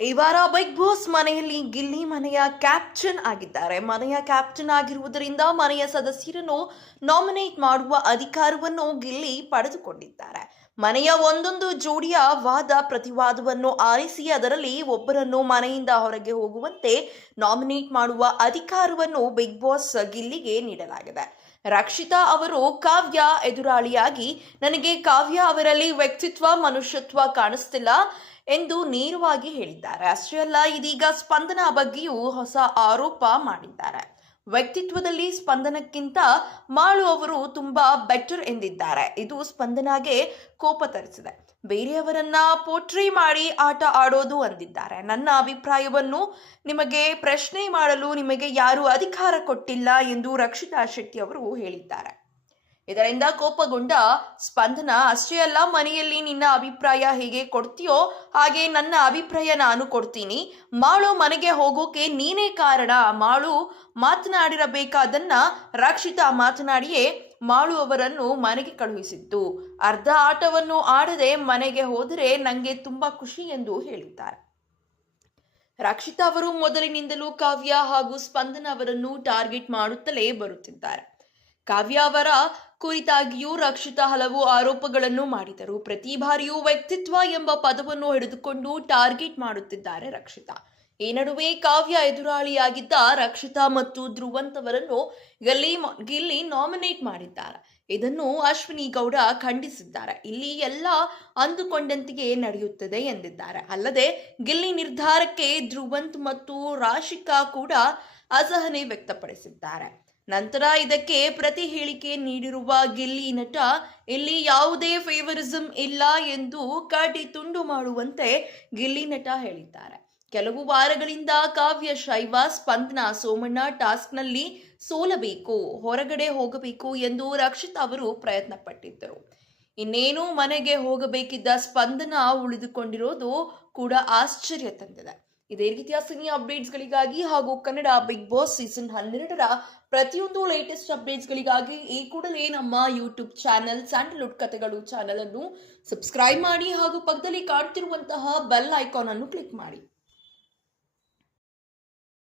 ಈ ವಾರ big boss ಮನೆಯಲ್ಲಿ ಗಿಲ್ಲಿ ಮನೆಯ ಕ್ಯಾಪ್ಟನ್ ಆಗಿದ್ದಾರೆ. ಮನೆಯ ಕ್ಯಾಪ್ಟನ್ ಆಗಿರುವುದರಿಂದ ಮನೆಯ ಸದಸ್ಯರನ್ನು ನಾಮಿನೇಟ್ ಮಾಡುವ ಅಧಿಕಾರವನ್ನು ಗಿಲ್ಲಿ ಪಡೆದುಕೊಂಡಿದ್ದಾರೆ. ಮನೆಯ ಒಂದೊಂದು ಜೋಡಿಯ ವಾದ ಪ್ರತಿವಾದವನ್ನು ಆರಿಸಿ ಅದರಲ್ಲಿ ಒಬ್ಬರನ್ನು ಮನೆಯಿಂದ ಹೊರಗೆ ಹೋಗುವಂತೆ ನಾಮಿನೇಟ್ ಮಾಡುವ ಅಧಿಕಾರವನ್ನು ಬಿಗ್ ಬಾಸ್ ಗಿಲ್ಲಿಗೆ ನೀಡಲಾಗಿದೆ. ರಕ್ಷಿತಾ ಅವರು ಕಾವ್ಯ ಎದುರಾಳಿಯಾಗಿ, ನನಗೆ ಕಾವ್ಯ ಅವರಲ್ಲಿ ವ್ಯಕ್ತಿತ್ವ, ಮನುಷ್ಯತ್ವ ಕಾಣಿಸ್ತಿಲ್ಲ. ಎಂದು ನೇರವಾಗಿ ಹೇಳಿದ್ದಾರೆ. ಅಷ್ಟೇ ಅಲ್ಲ, ಇದೀಗ ಸ್ಪಂದನ ಬಗ್ಗೆಯೂ ಹೊಸ ಆರೋಪ ಮಾಡಿದ್ದಾರೆ. ವ್ಯಕ್ತಿತ್ವದಲ್ಲಿ ಸ್ಪಂದನಕ್ಕಿಂತ ಮಾಳು ಅವರು ತುಂಬಾ ಬೆಟರ್ ಎಂದಿದ್ದಾರೆ. ಇದು ಸ್ಪಂದನಾಗೆ ಕೋಪ ತರಿಸಿದೆ. ಬೇರೆಯವರನ್ನ ಪೋಟ್ರಿ ಮಾಡಿ ಆಟ ಆಡೋದು ಅಂದಿದ್ದಾರೆ. ನನ್ನ ಅಭಿಪ್ರಾಯವನ್ನು ನಿಮಗೆ ಪ್ರಶ್ನೆ ಮಾಡಲು ನಿಮಗೆ ಯಾರು ಅಧಿಕಾರ ಕೊಟ್ಟಿಲ್ಲ ಎಂದು ರಕ್ಷಿತಾ ಶೆಟ್ಟಿ ಅವರು ಹೇಳಿದ್ದಾರೆ. ಇದರಿಂದ ಕೋಪಗೊಂಡ ಸ್ಪಂದನ ಅಷ್ಟೇ ಅಲ್ಲ ಮನೆಯಲ್ಲಿ ನಿನ್ನ ಅಭಿಪ್ರಾಯ ಹೇಗೆ ಕೊಡ್ತೀಯೋ ಹಾಗೆ ನನ್ನ ಅಭಿಪ್ರಾಯ ನಾನು ಕೊಡ್ತೀನಿ. ಮಾಳು ಮನೆಗೆ ಹೋಗೋಕೆ ನೀನೇ ಕಾರಣ. ಮಾಳು ಮಾತನಾಡಿರಬೇಕಾದನ್ನ ರಕ್ಷಿತಾ ಮಾತನಾಡಿಯೇ ಮಾಳು ಅವರನ್ನು ಮನೆಗೆ ಕಳುಹಿಸಿದ್ದು. ಅರ್ಧ ಆಟವನ್ನು ಆಡದೆ ಮನೆಗೆ ಹೋದರೆ ನನಗೆ ತುಂಬಾ ಖುಷಿ ಎಂದು ಹೇಳಿದ್ದಾರೆ. ರಕ್ಷಿತಾ ಅವರು ಮೊದಲಿನಿಂದಲೂ ಕಾವ್ಯ ಹಾಗೂ ಸ್ಪಂದನ ಅವರನ್ನು ಟಾರ್ಗೆಟ್ ಮಾಡುತ್ತಲೇ ಬರುತ್ತಿದ್ದಾರೆ. ಕಾವ್ಯ ಅವರ ಕುರಿತಾಗಿಯೂ ರಕ್ಷಿತ ಹಲವು ಆರೋಪಗಳನ್ನು ಮಾಡಿದರು. ಪ್ರತಿ ಬಾರಿಯೂ ವ್ಯಕ್ತಿತ್ವ ಎಂಬ ಪದವನ್ನು ಹಿಡಿದುಕೊಂಡು ಟಾರ್ಗೆಟ್ ಮಾಡುತ್ತಿದ್ದಾರೆ ರಕ್ಷಿತಾ. ಈ ನಡುವೆ ಕಾವ್ಯ ಎದುರಾಳಿಯಾಗಿದ್ದ ರಕ್ಷಿತಾ ಮತ್ತು ಧ್ರುವಂತವರನ್ನು ಗಿಲ್ಲಿ ಗಿಲ್ಲಿ ನಾಮಿನೇಟ್ ಮಾಡಿದ್ದಾರೆ. ಇದನ್ನು ಅಶ್ವಿನಿ ಗೌಡ ಖಂಡಿಸಿದ್ದಾರೆ. ಇಲ್ಲಿ ಎಲ್ಲ ಅಂದುಕೊಂಡಂತೆಯೇ ನಡೆಯುತ್ತದೆ ಎಂದಿದ್ದಾರೆ. ಅಲ್ಲದೆ ಗಿಲ್ಲಿ ನಿರ್ಧಾರಕ್ಕೆ ಧ್ರುವಂತ್ ಮತ್ತು ರಾಶಿಕಾ ಕೂಡ ಅಸಹನೆ ವ್ಯಕ್ತಪಡಿಸಿದ್ದಾರೆ. ನಂತರ ಇದಕ್ಕೆ ಪ್ರತಿ ಹೇಳಿಕೆ ನೀಡಿರುವ ಗಿಲ್ಲಿ ನಟ, ಇಲ್ಲಿ ಯಾವುದೇ ಫೇವರಿಸಂ ಇಲ್ಲ ಎಂದು ಕಾಟಿ ತುಂಡು ಮಾಡುವಂತೆ ಗಿಲ್ಲಿ ನಟ ಹೇಳಿದ್ದಾರೆ. ಕೆಲವು ವಾರಗಳಿಂದ ಕಾವ್ಯ ಶೈವ, ಸ್ಪಂದನ ಸೋಮಣ್ಣ ಟಾಸ್ಕ್ನಲ್ಲಿ ಸೋಲಬೇಕು, ಹೊರಗಡೆ ಹೋಗಬೇಕು ಎಂದು ರಕ್ಷಿತ್ ಅವರು ಪ್ರಯತ್ನ ಪಟ್ಟಿದ್ದರು ಇನ್ನೇನು ಮನೆಗೆ ಹೋಗಬೇಕಿದ್ದ ಸ್ಪಂದನ ಉಳಿದುಕೊಂಡಿರೋದು ಕೂಡ ಆಶ್ಚರ್ಯ ತಂದಿದೆ. ಇದೇ ರೀತಿಯ ಸಿನಿ ಅಪ್ಡೇಟ್ಸ್ಗಳಿಗಾಗಿ ಹಾಗೂ ಕನ್ನಡ ಬಿಗ್ ಬಾಸ್ ಸೀಸನ್ ಹನ್ನೆರಡರ ಪ್ರತಿಯೊಂದು ಲೇಟೆಸ್ಟ್ ಅಪ್ಡೇಟ್ಸ್ಗಳಿಗಾಗಿ ಈ ಕೂಡಲೇ ನಮ್ಮ ಯೂಟ್ಯೂಬ್ ಚಾನೆಲ್ ಸ್ಯಾಂಡಲ್ವುಡ್ ಕಥೆಗಳು ಚಾನೆಲ್ ಅನ್ನು ಸಬ್ಸ್ಕ್ರೈಬ್ ಮಾಡಿ ಹಾಗೂ ಪಕ್ಕದಲ್ಲಿ ಕಾಣ್ತಿರುವಂತಹ ಬೆಲ್ ಐಕಾನ್ ಅನ್ನು ಕ್ಲಿಕ್ ಮಾಡಿ.